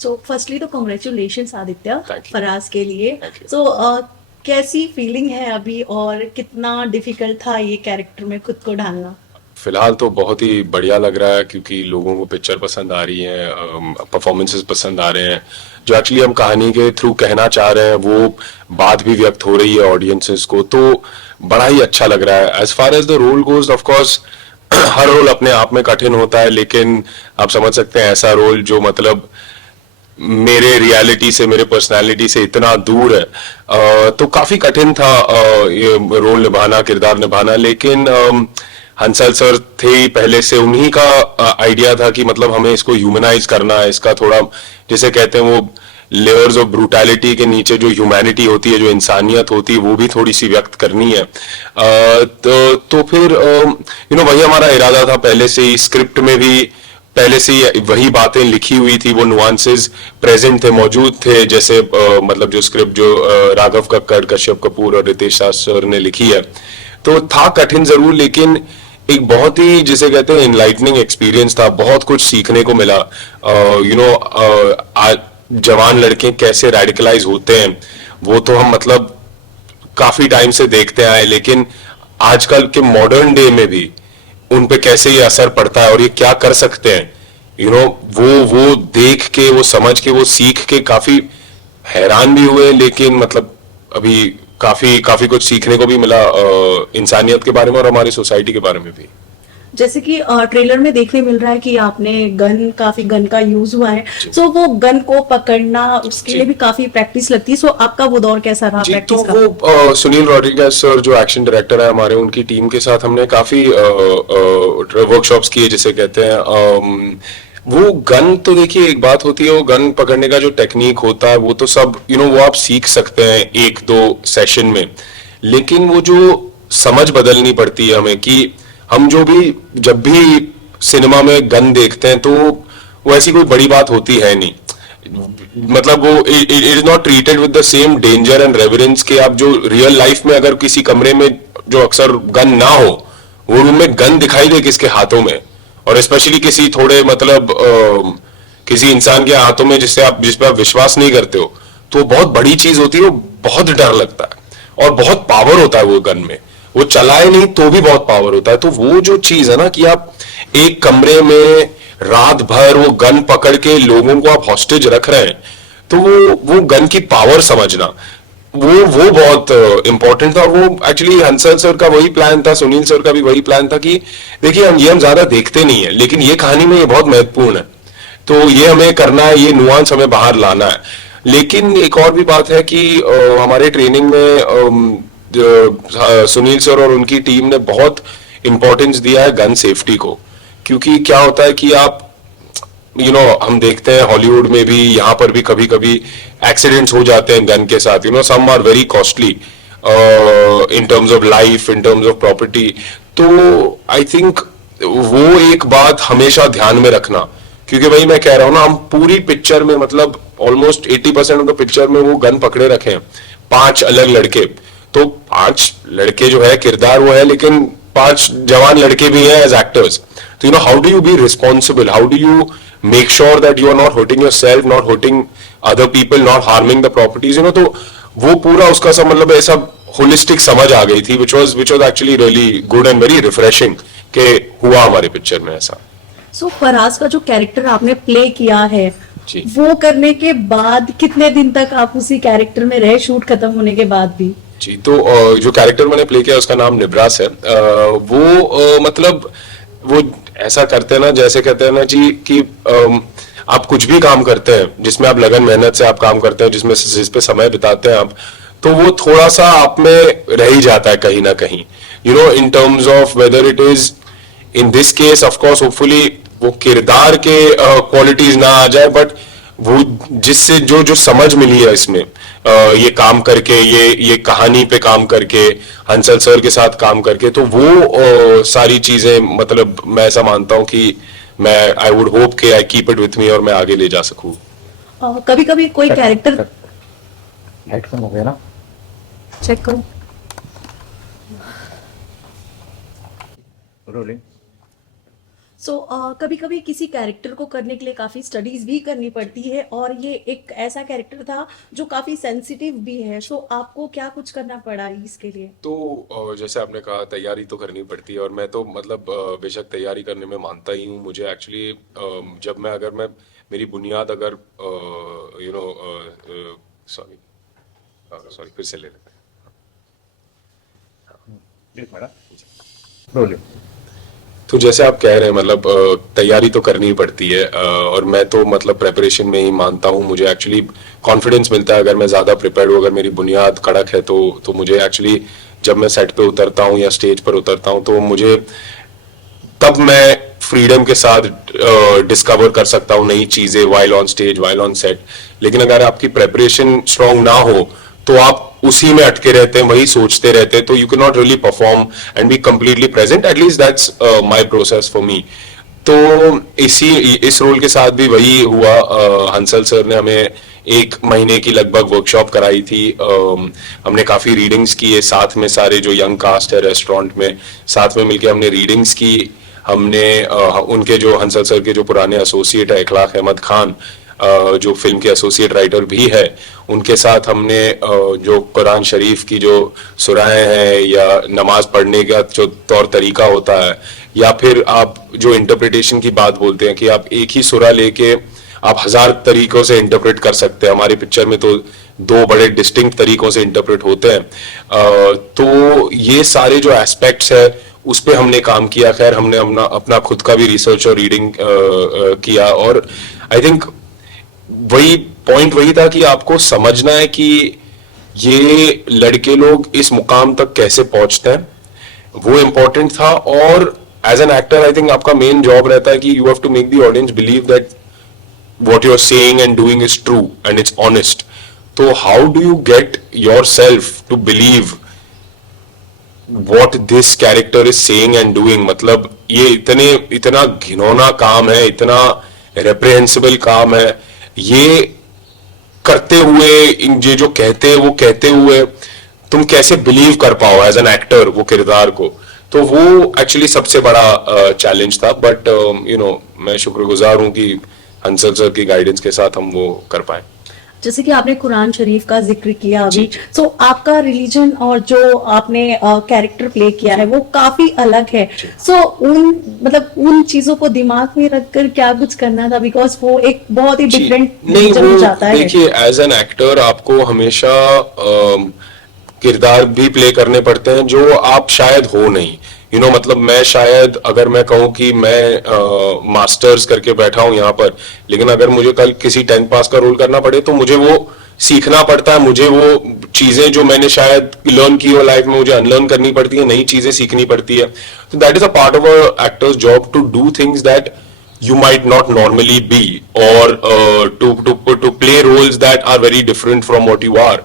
सो firstly तो congratulations Aditya thank you. Faraz के लिए। Thank you. सो कैसी फीलिंग है अभी और कितना डिफिकल्ट था ये कैरेक्टर में खुद को ढालना? फिलहाल तो बहुत ही बढ़िया लग रहा है क्योंकि लोगों को पिक्चर पसंद आ रही है, परफॉर्मेंसेस पसंद आ रहे हैं। जो एक्चुअली हम कहानी के थ्रू कहना चाह रहे हैं वो बात भी व्यक्त हो रही है ऑडियंसेस को, तो बड़ा ही अच्छा लग रहा है। As far as the role goes, of course हर रोल अपने आप में कठिन होता है, लेकिन आप समझ सकते हैं ऐसा रोल जो मतलब मेरे रियलिटी से, मेरे पर्सनालिटी से इतना दूर है, तो काफी कठिन था ये रोल निभाना, किरदार निभाना। लेकिन हंसल सर थे ही पहले से, उन्हीं का आइडिया था कि मतलब हमें इसको ह्यूमनाइज करना है, इसका थोड़ा जिसे कहते हैं वो लेयर्स ऑफ ब्रूटैलिटी के नीचे जो ह्यूमैनिटी होती है, जो इंसानियत होती है, वो भी थोड़ी सी व्यक्त करनी है। तो फिर वही हमारा इरादा था पहले से ही। स्क्रिप्ट में भी पहले से ही वही बातें लिखी हुई थी, वो नुआंसेस प्रेजेंट थे, मौजूद थे। जैसे मतलब जो स्क्रिप्ट जो राघव कक्कड़, कश्यप कपूर और रितेश सर ने लिखी है, तो था कठिन जरूर, लेकिन एक बहुत ही जिसे कहते हैं इनलाइटनिंग एक्सपीरियंस था। बहुत कुछ सीखने को मिला। जवान लड़के कैसे रेडिकलाइज होते हैं वो तो हम मतलब काफी टाइम से देखते आए, लेकिन आजकल के मॉडर्न डे में भी उन पे कैसे ये असर पड़ता है और ये क्या कर सकते हैं, वो देख के, वो समझ के, वो सीख के काफी हैरान भी हुए। लेकिन मतलब अभी काफी काफी कुछ सीखने को भी मिला, इंसानियत के बारे में और हमारी सोसाइटी के बारे में भी। जैसे कि ट्रेलर में देखने मिल रहा है कि आपने काफी गन का यूज हुआ है। जी सो वो गन को पकड़ना उसके जी लिए भी काफी प्रैक्टिस लगती है। सो आपका वो दौर कैसा रहा जी। तो प्रैक्टिस का? वो सुनील रॉड्रिगेज सर जो एक्शन डायरेक्टर है हमारे, उनकी टीम के साथ हमने काफी वर्कशॉप्स किए जिसे कहते हैं। वो गन तो देखिए, एक बात होती है वो गन पकड़ने का जो टेक्निक होता है वो तो सब वो आप सीख सकते हैं एक दो सेशन में। लेकिन वो जो समझ बदलनी पड़ती है हमें कि हम जो भी जब भी सिनेमा में गन देखते हैं तो वो ऐसी कोई बड़ी बात होती है नहीं। मतलब वो it is not treated with the same danger and reverence के आप जो रियल लाइफ में अगर किसी कमरे में जो अक्सर गन ना हो, वो रूम में गन दिखाई दे किसके हाथों में, और स्पेशली किसी थोड़े मतलब किसी इंसान के हाथों में जिस पे आप विश्वास नहीं करते हो, तो बहुत बड़ी चीज होती है। वो बहुत डर लगता है और बहुत पावर होता है वो गन में। वो चलाए नहीं तो भी बहुत पावर होता है। तो वो जो चीज है ना कि आप एक कमरे में रात भर वो गन पकड़ के लोगों को आप हॉस्टेज रख रहे हैं, तो वो गन की पावर समझना, वो बहुत इंपॉर्टेंट था। वो एक्चुअली हंसल सर का वही प्लान था, सुनील सर का भी वही प्लान था कि देखिए हम ज्यादा देखते नहीं है, लेकिन ये कहानी में ये बहुत महत्वपूर्ण है, तो ये हमें करना है, ये नुआंस हमें बाहर लाना है। लेकिन एक और भी बात है कि हमारे ट्रेनिंग में सुनील सर और उनकी टीम ने बहुत इंपॉर्टेंस दिया है गन सेफ्टी को। क्योंकि क्या होता है कि आप हम देखते हैं हॉलीवुड में भी, यहाँ पर भी कभी कभी एक्सीडेंट्स हो जाते हैं गन के साथ। Some are very costly in terms of life, in terms of property. तो आई थिंक वो एक बात हमेशा ध्यान में रखना, क्योंकि भाई मैं कह रहा हूं ना, हम पूरी पिक्चर में मतलब ऑलमोस्ट 80% ऑफ द पिक्चर में वो गन पकड़े रखे हैं, 5 अलग लड़के। तो 5 लड़के जो है किरदार वो है, लेकिन 5 जवान लड़के भी हैं एज एक्टर्स। तो how do you be responsible, how do you make sure that you are not hurting yourself, not hurting other people, not harming the properties, तो वो पूरा उसका सब मतलब ऐसा होलिस्टिक समझ आ गई थी, which was actually really good and very refreshing के हुआ हमारी पिक्चर में ऐसा। सो फराज का जो कैरेक्टर आपने प्ले किया है जी वो करने के बाद कितने दिन तक आप उसी कैरेक्टर में रहे, शूट खत्म होने के बाद भी? जी। तो जो कैरेक्टर मैंने प्ले किया उसका नाम निब्रास है। वो मतलब वो ऐसा करते हैं ना, जैसे कहते हैं ना जी कि आप कुछ भी काम करते हैं जिसमें आप लगन मेहनत से आप काम करते हैं, जिस पे समय बिताते हैं आप, तो वो थोड़ा सा आप में रह ही जाता है कहीं ना कहीं, इन terms of whether it is in this case, of course hopefully वो किरदार के क्वालिटीज ना आ जाए, बट वो जिससे जो जो समझ मिली है इसमें ये काम करके, ये कहानी पे काम करके, हंसल सर के साथ काम करके, तो वो सारी चीजें मतलब मैं ऐसा मानता हूं कि मैं आई वुड होप कि I keep it with me और मैं आगे ले जा सकूं। कभी कभी कोई कट कैरेक्टर कट हेडफोन हो गया ना। चेक करो। रोलिंग। सो कभी कभी किसी कैरेक्टर को करने के लिए काफ़ी स्टडीज़ भी करनी पड़ती है, और ये एक ऐसा कैरेक्टर था जो काफ़ी सेंसिटिव भी है, सो आपको क्या कुछ करना पड़ा इसके लिए? तो जैसे आपने कहा तैयारी तो करनी पड़ती है और मैं तो मतलब बेशक तैयारी करने में मानता ही हूँ मुझे एक्चुअली जब मैं अगर मैं मेरी बुनियाद अगर यू नो सॉरी सॉरी फिर से ले लेते हैं। एक मिनट बोलिए। तो जैसे आप कह रहे हैं मतलब तैयारी तो करनी ही पड़ती है और मैं तो मतलब प्रेपरेशन में ही मानता हूँ मुझे एक्चुअली कॉन्फिडेंस मिलता है अगर मैं ज़्यादा प्रिपेयर्ड हूँ अगर मेरी बुनियाद कड़क है तो मुझे एक्चुअली जब मैं सेट पे उतरता हूँ या स्टेज पर उतरता हूँ तो मुझे तब मैं फ्रीडम के साथ डिस्कवर कर सकता हूँ नई चीजें while on stage while on set. लेकिन अगर आपकी प्रेपरेशन स्ट्रांग ना हो तो आप उसी में अटके रहते हैं वही सोचते रहते हैं तो you can not really perform and be completely present at least that's my process for me. तो इस रोल के साथ भी वही हुआ हंसल सर ने हमें 1 महीने की लगभग वर्कशॉप कराई थी। हमने काफी रीडिंग्स किए साथ में सारे जो यंग कास्ट है रेस्टोरेंट में साथ में मिलके हमने रीडिंग्स की। हमने उनके जो हंसल सर के जो पुराने एसोसिएट है इखलाक अहमद खान जो फिल्म के एसोसिएट राइटर भी है उनके साथ हमने जो कुरान शरीफ की जो सुराएं हैं या नमाज पढ़ने का जो तौर तरीका होता है या फिर आप जो इंटरप्रिटेशन की बात बोलते हैं कि आप एक ही सुरा लेके आप 1000 तरीकों से इंटरप्रेट कर सकते हैं। हमारी पिक्चर में तो 2 बड़े डिस्टिंक्ट तरीकों से इंटरप्रेट होते हैं। तो ये सारे जो एस्पेक्ट्स है उस पे हमने काम किया। खैर हमने अपना खुद का भी रिसर्च और रीडिंग किया और आई थिंक वही पॉइंट वही था कि आपको समझना है कि ये लड़के लोग इस मुकाम तक कैसे पहुंचते हैं वो इम्पोर्टेंट था। और as an actor I think आपका मेन जॉब रहता है कि you have to make the audience believe that what you're saying and doing is true and it's honest. So how do you get yourself to believe what this character is saying and doing? मतलब ये इतना घिनौना काम है इतना reprehensible काम है ये करते हुए ये जो कहते हैं वो कहते हुए तुम कैसे बिलीव कर पाओ एज एन एक्टर वो किरदार को। तो वो एक्चुअली सबसे बड़ा चैलेंज था बट यू नो मैं शुक्रगुजार हूँ कि हंसल सर की गाइडेंस के साथ हम वो कर पाए। जैसे कि आपने कुरान शरीफ का जिक्र किया अभी, सो आपका रिलीजन और जो आपने कैरेक्टर प्ले किया है वो काफी अलग है। सो उन चीजों को दिमाग में रखकर क्या कुछ करना था, बिकॉज वो एक बहुत ही डिफरेंट रिलीजन हो जाता है। देखिए एज एन एक्टर आपको हमेशा किरदार भी प्ले करने पड़ते हैं जो आप शायद हो नहीं। यू नो मतलब मैं शायद अगर मैं कहूँ कि मैं मास्टर्स करके बैठा हूँ यहाँ पर लेकिन अगर मुझे कल किसी 10th पास का रोल करना पड़े तो मुझे वो सीखना पड़ता है। मुझे वो चीजें जो मैंने शायद लर्न की हो लाइफ में मुझे अनलर्न करनी पड़ती है नई चीजें सीखनी पड़ती है। तो that is a part of a actor's job to do things that you might not normally be or to play roles that are very different from what you are।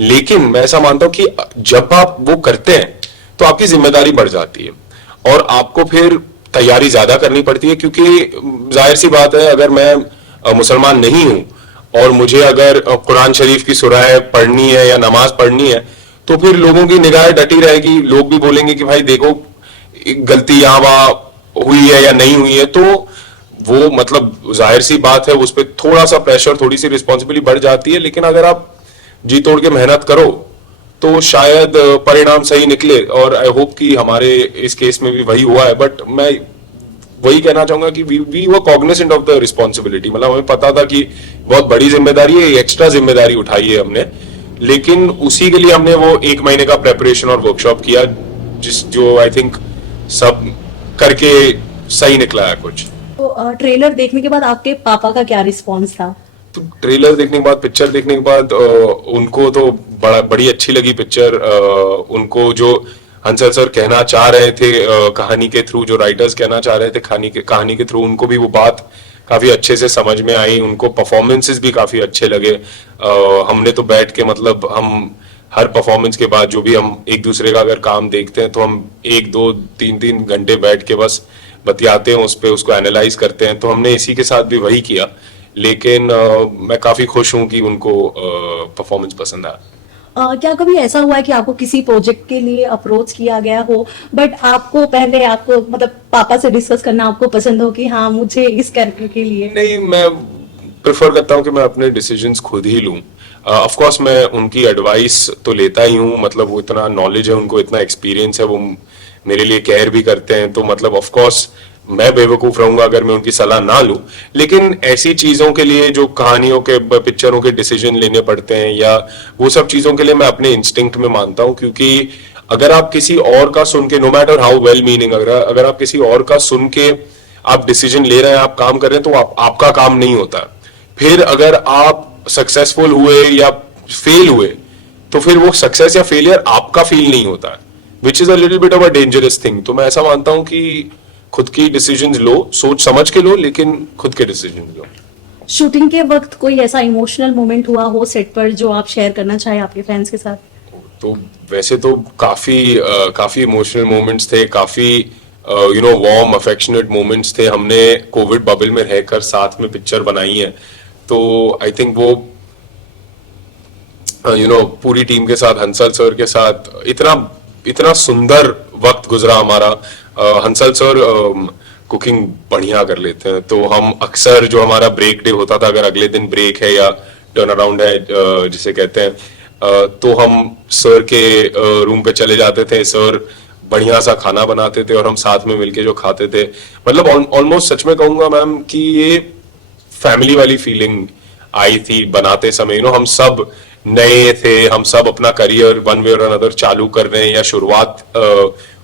लेकिन मैं ऐसा मानता हूं कि जब आप वो करते हैं तो आपकी जिम्मेदारी बढ़ जाती है और आपको फिर तैयारी ज्यादा करनी पड़ती है क्योंकि जाहिर सी बात है अगर मैं मुसलमान नहीं हूं और मुझे अगर कुरान शरीफ की सुराएं पढ़नी है या नमाज पढ़नी है तो फिर लोगों की निगाहें डटी रहेगी। लोग भी बोलेंगे कि भाई देखो गलती यहाँ वहां हुई है या नहीं हुई है। तो वो मतलब जाहिर सी बात है उस पर थोड़ा सा प्रेशर थोड़ी सी रिस्पॉन्सिबिलिटी बढ़ जाती है। लेकिन अगर आप जी तोड़ के मेहनत करो तो शायद परिणाम सही निकले और आई होप कि हमारे इस केस में भी वही हुआ है। बट मैं वही कहना चाहूंगा कि we were cognizant of the responsibility. मतलब हमें पता था कि बहुत बड़ी जिम्मेदारी है एक्स्ट्रा जिम्मेदारी उठाई है हमने लेकिन उसी के लिए हमने वो 1 महीने का प्रेपरेशन और वर्कशॉप किया जो आई थिंक सब करके सही निकला है कुछ। तो ट्रेलर देखने के बाद आपके पापा का क्या रिस्पॉन्स था? तो ट्रेलर देखने के बाद पिक्चर देखने के बाद उनको तो बड़ी अच्छी लगी पिक्चर। उनको जो हंसल सर कहना चाह रहे थे कहानी के थ्रू जो राइटर्स कहना चाह रहे थे कहानी के थ्रू उनको भी वो बात काफी अच्छे से समझ में आई। उनको परफॉर्मेंसेस भी काफी अच्छे लगे। हमने तो बैठ के मतलब हम हर परफॉर्मेंस के बाद जो भी हम एक दूसरे का अगर काम देखते हैं तो हम 1-2-3 घंटे बैठ के बस बतियाते हैं उस पे उसको एनालाइज करते हैं। तो हमने इसी के साथ भी वही किया। लेकिन मैं काफी खुश हूं कि उनको परफॉर्मेंस पसंद आया। क्या कभी ऐसा हुआ है कि आपको किसी प्रोजेक्ट के लिए अप्रोच किया गया हो, बट आपको पहले आपको मतलब पापा से डिस्कस करना आपको पसंद हो कि हाँ मुझे इस कैरेक्टर के लिए? नहीं, मैं प्रेफर करता हूँ कि मैं अपने डिसीजंस खुद ही लूँ। ऑफ कोर्स मैं उनकी एडवाइस तो लेता ही हूँ, मतलब वो इतना नॉलेज है उनको, इतना एक्सपीरियंस है, वो मेरे लिए केयर भी करते हैं, तो मतलब ऑफ कोर्स मैं बेवकूफ रहूंगा अगर मैं उनकी सलाह ना लूं। लेकिन ऐसी चीजों के लिए जो कहानियों के पिक्चरों के डिसीजन लेने पड़ते हैं या वो सब चीजों के लिए मैं अपने इंस्टिंक्ट में मानता हूं, क्योंकि अगर आप किसी और का सुन के, no matter how well meaning, अगर आप किसी और का सुन के आप डिसीजन ले रहे हैं, आप काम कर रहे हैं, तो आपका काम नहीं होता। फिर अगर आप सक्सेसफुल हुए या फेल हुए तो फिर वो सक्सेस या फेलियर आपका फील नहीं होता, which is a little bit of a dangerous thing. तो मैं ऐसा मानता हूं कि खुद की डिसीजंस लो, सोच समझ के लो, लेकिन खुद के डिसीजन लो। शूटिंग के वक्त कोई ऐसा इमोशनल मोमेंट हुआ हो सेट पर जो आप शेयर करना चाहें आपके फैंस के साथ? तो वैसे तो काफी इमोशनल मोमेंट्स थे, काफी वार्म अफेक्शनेट मोमेंट्स थे। हमने कोविड बबल में रहकर साथ में पिक्चर बनाई है, तो आई थिंक वो पूरी टीम के साथ, हंसल सर के साथ इतना सुंदर वक्त गुजरा हमारा। हंसल सर कुकिंग बढ़िया कर लेते हैं, तो हम अक्सर जो हमारा ब्रेक डे होता था, अगर अगले दिन ब्रेक है या टर्न अराउंड है जिसे कहते हैं, तो हम सर के रूम पे चले जाते थे। सर बढ़िया सा खाना बनाते थे और हम साथ में मिलके जो खाते थे, मतलब ऑलमोस्ट सच में कहूंगा मैम कि ये फैमिली वाली फीलिंग आई थी बनाते समय। हम सब नए थे, हम सब अपना करियर वन वे और अनदर चालू कर रहे हैं या शुरुआत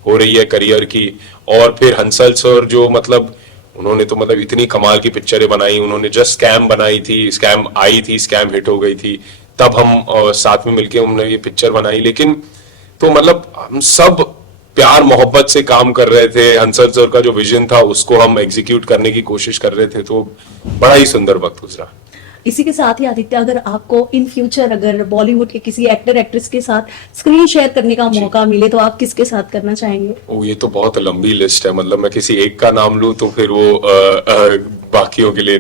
हो रही है करियर की। और फिर हंसल सर जो मतलब उन्होंने तो मतलब इतनी कमाल की पिक्चरें बनाई। उन्होंने जस्ट स्कैम बनाई थी, स्कैम आई थी, स्कैम हिट हो गई थी, तब हम साथ में मिलके हमने ये पिक्चर बनाई। लेकिन तो मतलब हम सब प्यार मोहब्बत से काम कर रहे थे। हंसल सर का जो विजन था उसको हम एग्जीक्यूट करने की कोशिश कर रहे थे, तो बड़ा ही सुंदर वक्त गुजरा। इसी के साथ ही आदित्य, अगर आपको इन फ्यूचर अगर बॉलीवुड के किसी एक्टर एक्ट्रेस के साथ स्क्रीन शेयर करने का मौका मिले तो आप किसके साथ करना चाहेंगे? ओ, ये तो बहुत लंबी लिस्ट है, मतलब मैं किसी एक का नाम लूं तो फिर वो बाकियों के लिए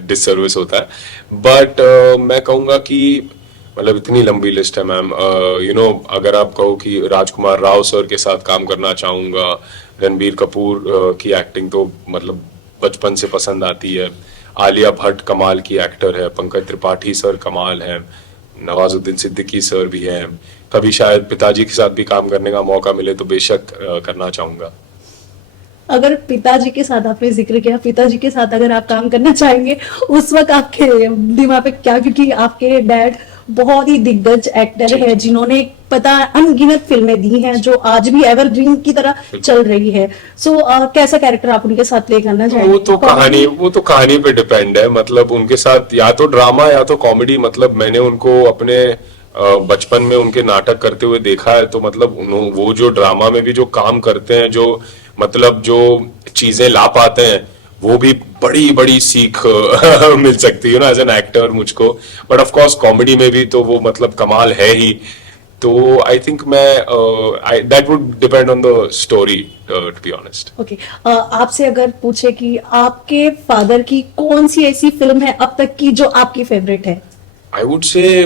डिससर्विस होता है। बट मैं कहूंगा कि मतलब इतनी लंबी लिस्ट है मैम। अगर आप कहो कि राजकुमार राव सर के साथ काम करना चाहूंगा, रणबीर कपूर की एक्टिंग तो मतलब बचपन से पसंद आती है। आलिया भट्ट कमाल की एक्टर है, पंकज त्रिपाठी सर कमाल है, नवाजुद्दीन सिद्दीकी सर भी हैं। कभी शायद पिताजी के साथ भी काम करने का मौका मिले तो बेशक करना चाहूंगा। अगर पिताजी के साथ, आपने जिक्र किया पिताजी के साथ अगर आप काम करना चाहेंगे, उस वक्त आपके दिमाग पे क्या, क्योंकि आपके डैड बहुत ही दिग्गज एक्टर है जिन्होंने पता अनगिनत फिल्में दी हैं जो आज भी एवरग्रीन की तरह चल रही है। सो कैसा कैरेक्टर आप उनके साथ प्ले करना चाहेंगे? वो तो कहानी पे डिपेंड है, मतलब उनके साथ या तो ड्रामा या तो कॉमेडी। मतलब मैंने उनको अपने बचपन में उनके नाटक करते हुए देखा है, तो मतलब वो जो ड्रामा में भी जो काम करते हैं, जो मतलब जो चीजें ला पाते हैं, वो भी बड़ी बड़ी सीख मिल सकती है ना एज एन एक्टर मुझको। बट ऑफ कोर्स कॉमेडी में भी तो वो मतलब कमाल है ही। तो आई थिंक मैं that would depend on the story to be honest. Okay, आपसे अगर पूछे कि आपके फादर की कौन सी ऐसी फिल्म है अब तक की जो आपकी फेवरेट है? आई वुड से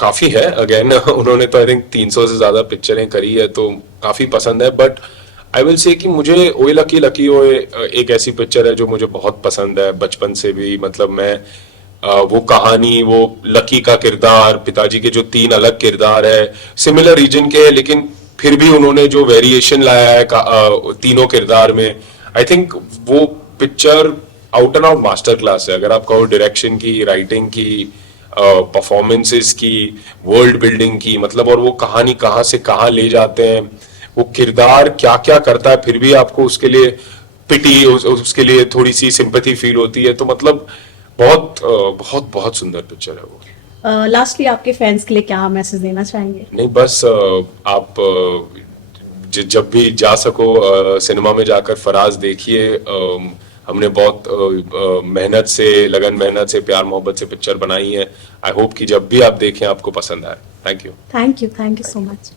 काफी है। अगेन उन्होंने तो आई थिंक 300 से ज्यादा पिक्चरें करी है, तो काफी पसंद है। बट आई विल से कि मुझे ओए लकी लकी ओए एक ऐसी पिक्चर है जो मुझे बहुत पसंद है बचपन से भी। मतलब मैं वो कहानी, वो लकी का किरदार, पिताजी के जो 3 अलग किरदार है, सिमिलर रीजन के, लेकिन फिर भी उन्होंने जो वेरिएशन लाया है तीनों किरदार में, आई थिंक वो picture out and out master class है। अगर आप कहो डायरेक्शन की, राइटिंग की, परफॉर्मेंसेस की, वर्ल्ड बिल्डिंग की, मतलब और वो कहानी कहाँ से कहाँ ले जाते हैं, वो किरदार क्या क्या करता है, फिर भी आपको उसके लिए पिटी, उसके लिए थोड़ी सी सिंपैथी फील होती है। तो मतलब बहुत बहुत बहुत सुंदर पिक्चर है वो। लास्टली आपके फैंस के लिए क्या मैसेज देना चाहेंगे? नहीं, बस आप जब भी जा सको सिनेमा में जाकर फराज देखिए। हमने बहुत मेहनत से, लगन मेहनत से, प्यार मोहब्बत से पिक्चर बनाई है। आई होप कि जब भी आप देखें आपको पसंद आए। Thank you so much.